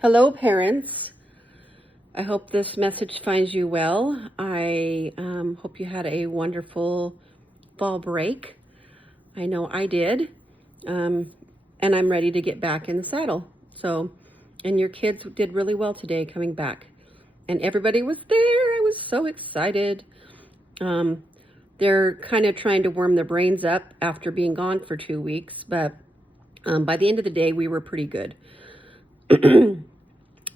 Hello, parents. I hope this message finds you well. I hope you had a wonderful fall break. I know I did. And I'm ready to get back in the saddle. And your kids did really well today coming back. And everybody was there. I was so excited. They're kind of trying to warm their brains up after being gone for 2 weeks. But by the end of the day, we were pretty good.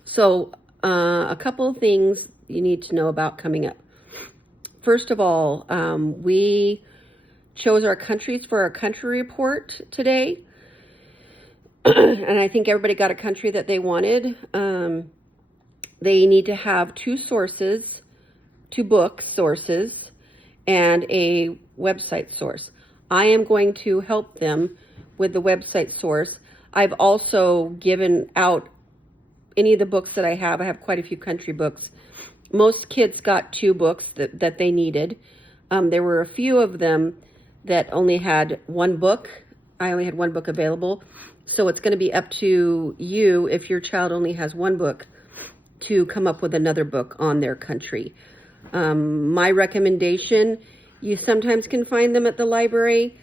So a couple of things you need to know about coming up. First of all, we chose our countries for our country report today. And I think everybody got a country that they wanted. They need to have two book sources, and a website source. I am going to help them with the website source. I've also given out any of the books that I have. I have quite a few country books. Most kids got 2 books that they needed. There were a few of them that only had 1 book. I only had 1 book available. So it's going to be up to you, if your child only has 1 book, to come up with another book on their country. My recommendation, you sometimes can find them at the library,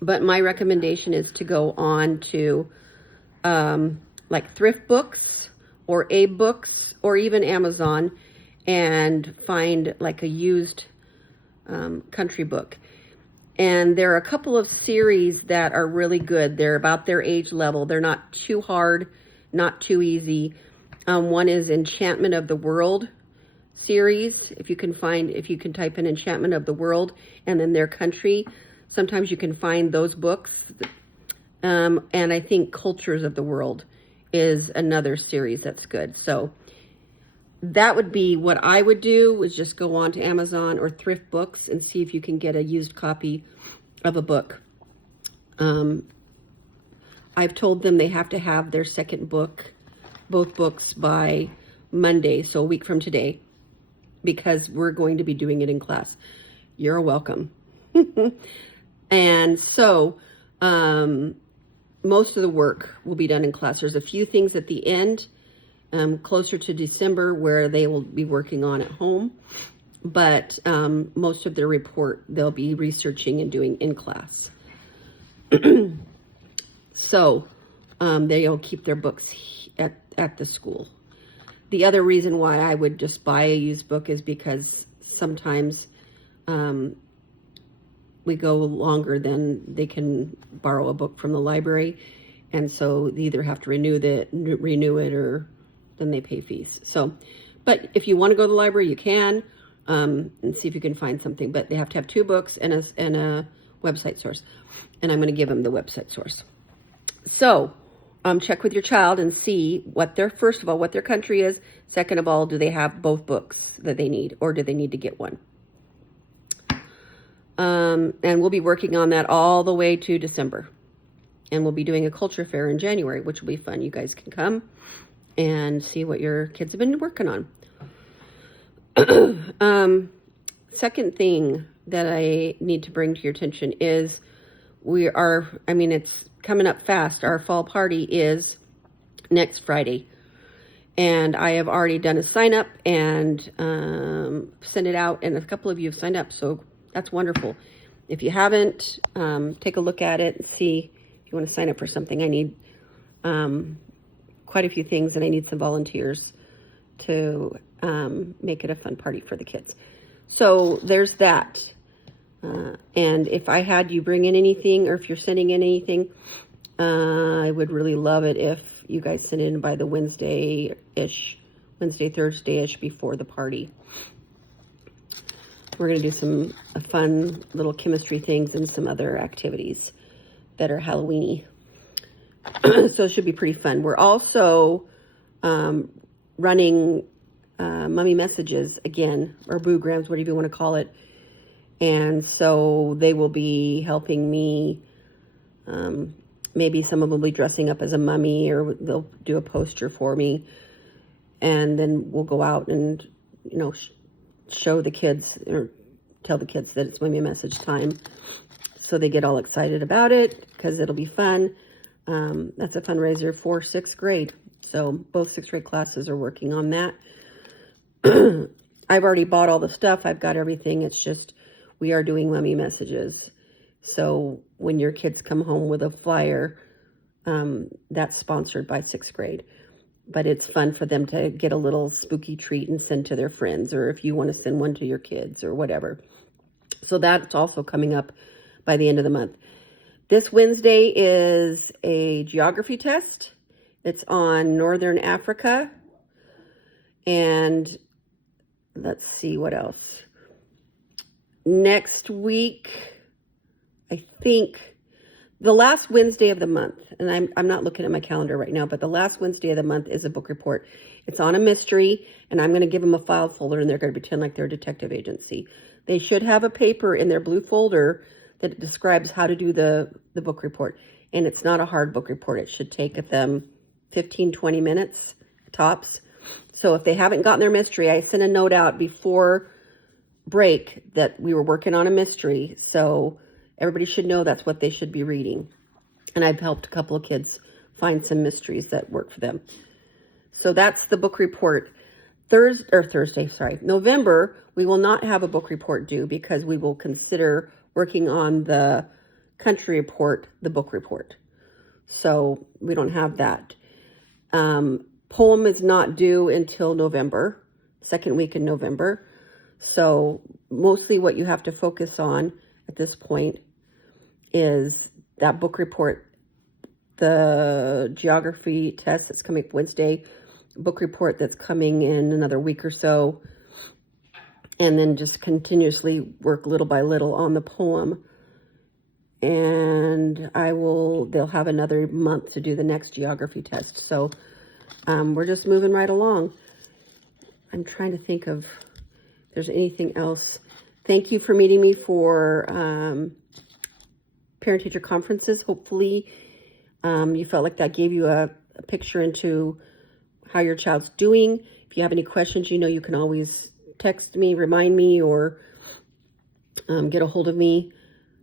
but my recommendation is to go on to like Thrift Books or Abe Books or even Amazon and find like a used country book. And there are a couple of series that are really good. They're about their age level. They're not too hard, not too easy. One is Enchantment of the World series. If you can type in Enchantment of the World and then their country, sometimes you can find those books. And I think Cultures of the World is another series that's good. So that would be what I would do, is just go on to Amazon or Thrift Books and see if you can get a used copy of a book. I've told them they have to have their second book, both books, by Monday, so a week from today, because we're going to be doing it in class. You're welcome. And so most of the work will be done in class. There's a few things at the end, closer to December, where they will be working on at home. But most of their report, they'll be researching and doing in class. So they'll keep their books at the school. The other reason why I would just buy a used book is because sometimes we go longer than they can borrow a book from the library, and so they either have to renew it, or then they pay fees. So, but if you want to go to the library, you can, and see if you can find something. But they have to have 2 books and a website source, and I'm going to give them the website source. So check with your child and see first of all, what their country is. Second of all, do they have both books that they need, or do they need to get one? And we'll be working on that all the way to December. And we'll be doing a culture fair in January, which will be fun. You guys can come and see what your kids have been working on. Second thing that I need to bring to your attention is it's coming up fast. Our fall party is next Friday. And I have already done a sign up and sent it out, and a couple of you have signed up, so that's wonderful. If you haven't, take a look at it and see if you want to sign up for something. I need quite a few things, and I need some volunteers to make it a fun party for the kids. So there's that. And if I had you bring in anything, or if you're sending in anything, I would really love it if you guys send in by the Wednesday, Thursday-ish before the party. We're going to do some fun little chemistry things and some other activities that are Halloween-y. So it should be pretty fun. We're also running mummy messages again, or boograms, whatever you want to call it. And so they will be helping me. Maybe some of them will be dressing up as a mummy, or they'll do a poster for me. And then we'll go out and, show the kids, or tell the kids that it's mummy message time. So they get all excited about it, because it'll be fun. That's a fundraiser for 6th grade. So both 6th grade classes are working on that. I've already bought all the stuff. I've got everything. It's just we are doing Mummy Messages. So when your kids come home with a flyer, that's sponsored by 6th grade. But it's fun for them to get a little spooky treat and send to their friends, or if you want to send one to your kids or whatever. So that's also coming up by the end of the month. This Wednesday is a geography test. It's on Northern Africa. And let's see what else. Next week, I think the last Wednesday of the month, and I'm not looking at my calendar right now, but the last Wednesday of the month is a book report. It's on a mystery, and I'm going to give them a file folder, and they're going to pretend like they're a detective agency. They should have a paper in their blue folder that describes how to do the book report. And it's not a hard book report. It should take them 15, 20 minutes tops. So if they haven't gotten their mystery, I sent a note out before break that we were working on a mystery. So everybody should know that's what they should be reading. And I've helped a couple of kids find some mysteries that work for them. So that's the book report. November, we will not have a book report due because we will consider working on the country report, the book report. So we don't have that. Poem is not due until November, second week in November. So mostly what you have to focus on at this point is that book report, the geography test that's coming up Wednesday, book report that's coming in another week or so, and then just continuously work little by little on the poem. And they'll have another month to do the next geography test. So we're just moving right along. I'm trying to think of if there's anything else. Thank you for meeting me for parent-teacher conferences. Hopefully you felt like that gave you a picture into how your child's doing. If you have any questions, you can always text me, remind me, or get a hold of me.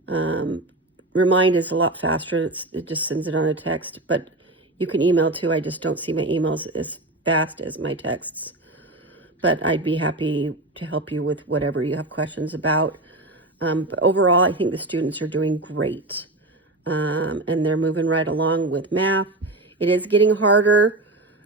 Remind is a lot faster. It just sends it on a text, but you can email too. I just don't see my emails as fast as my texts. But I'd be happy to help you with whatever you have questions about. But overall, I think the students are doing great. And they're moving right along with math. It is getting harder.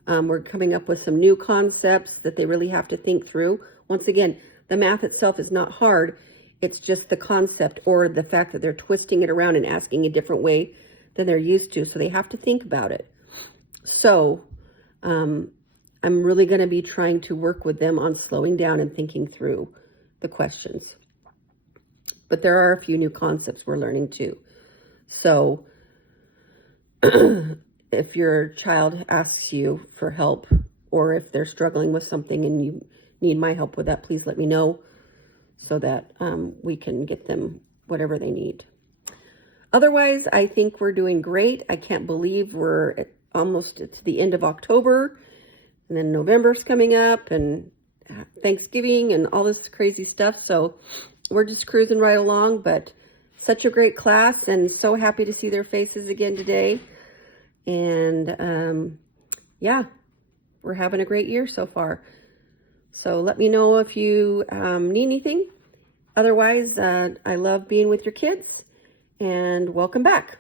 We're coming up with some new concepts that they really have to think through. Once again, the math itself is not hard. It's just the concept or the fact that they're twisting it around and asking a different way than they're used to. So they have to think about it. So I'm really going to be trying to work with them on slowing down and thinking through the questions. But there are a few new concepts we're learning too. So if your child asks you for help, or if they're struggling with something and you need my help with that, please let me know so that we can get them whatever they need. Otherwise, I think we're doing great. I can't believe it's the end of October, and then November's coming up, and Thanksgiving, and all this crazy stuff. So we're just cruising right along, but such a great class, and so happy to see their faces again today. And yeah, we're having a great year so far. So let me know if you need anything. Otherwise, I love being with your kids, and welcome back.